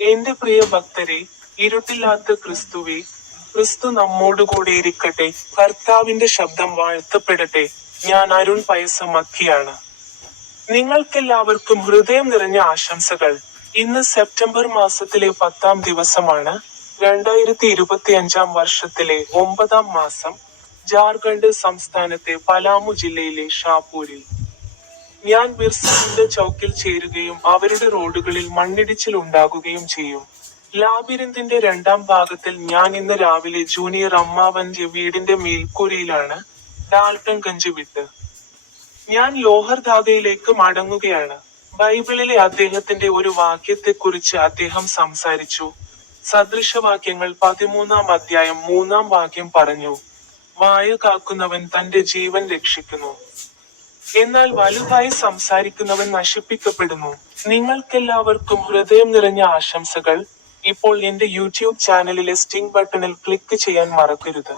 എന്റെ പ്രിയ ഭക്തരെ, ഇരുട്ടില്ലാത്ത ക്രിസ്തുവേ, ക്രിസ്തു നമ്മോടുകൂടെ ഇരിക്കട്ടെ. കർത്താവിന്റെ ശബ്ദം വാഴ്ത്തപ്പെടട്ടെ. ഞാൻ അരുൺ പയസമക്കിയാണ്. നിങ്ങൾക്കെല്ലാവർക്കും ഹൃദയം നിറഞ്ഞ ആശംസകൾ. ഇന്ന് സെപ്റ്റംബർ മാസത്തിലെ 10-ാം ദിവസമാണ്. 2025 വർഷത്തിലെ 9-ാം മാസം. ജാർഖണ്ഡ് സംസ്ഥാനത്തെ പലാമു ജില്ലയിലെ ഷാപൂരിൽ ഞാൻ ബിർസ ചൗക്കിൽ ചേരുകയും അവരുടെ റോഡുകളിൽ മണ്ണിടിച്ചിൽ ഉണ്ടാകുകയും ചെയ്യും. ലാബിരിന്തിന്റെ 2-ാം ഭാഗത്തിൽ ഞാൻ ഇന്ന് രാവിലെ ജൂനിയർ അമ്മാവന്റെ വീടിന്റെ മേൽക്കൂരയിലാണ് ഡാൽട്ടൻഗഞ്ച് വിട്ട് ഞാൻ ലോഹർദാഗയിലേക്ക് മടങ്ങുകയാണ്. ബൈബിളിലെ അദ്ദേഹത്തിന്റെ ഒരു വാക്യത്തെക്കുറിച്ച് അദ്ദേഹം സംസാരിച്ചു. സദൃശവാക്യങ്ങൾ 13-ാം അധ്യായം 3-ാം വാക്യം പറഞ്ഞു, വായ കാക്കുന്നവൻ തന്റെ ജീവൻ രക്ഷിക്കുന്നു, എന്നാൽ വലുതായി സംസാരിക്കുന്നവൻ നശിപ്പിക്കപ്പെടുന്നു. നിങ്ങൾക്കെല്ലാവർക്കും ഹൃദയം നിറഞ്ഞ ആശംസകൾ. ഇപ്പോൾ എന്റെ യൂട്യൂബ് ചാനലിലെ സ്റ്റിംഗ് ബട്ടണിൽ ക്ലിക്ക് ചെയ്യാൻ മറക്കരുത്.